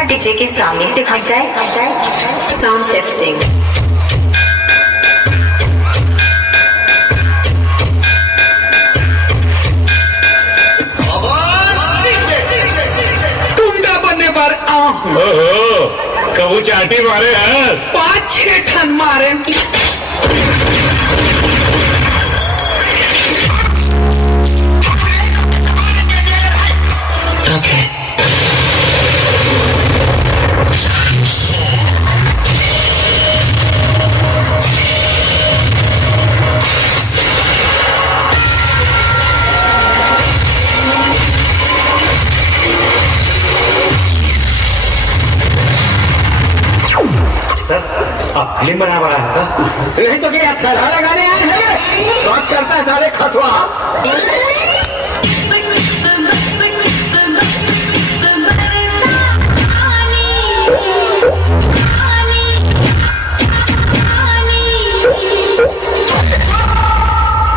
क्या डीजे के सामने से हट जाए? Sound testing. टुंडा बनने पर कबू चाटी मारे हैं 5-6 ठन मारे। आप फिल्म बना था नहीं तो क्या गधा लगाने आए हैं? बात करता है सारे खसवा।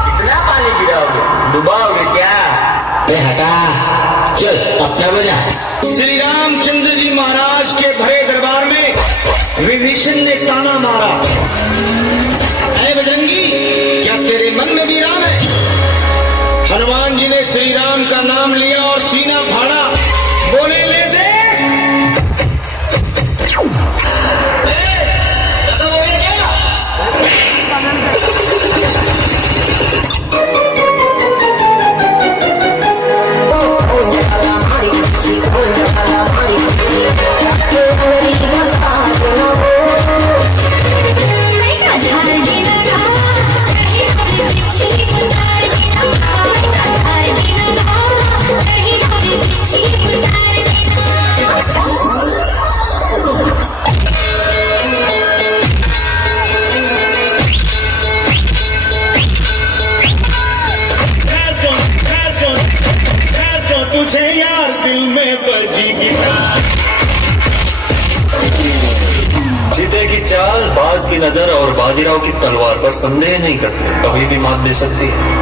इतना पानी गिराओगे, डुबाओगे क्या? हटा, चल अपना बजा। श्री रामचंद्र जी महाराज के भरे दरबार में विभीषण ने ताना मारा, ऐ बजरंगी, क्या तेरे मन में भी राम है? हनुमान जी ने श्री राम का नाम लिया और सीना फाड़ा, बोले ले दे। तुझे यार दिल में बजी गिटार। जीते की चाल, बाज की नजर और बाजीराव की तलवार पर संदेह नहीं करते, कभी भी मात दे सकती है।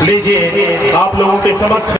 लीजिए आप लोगों के समक्ष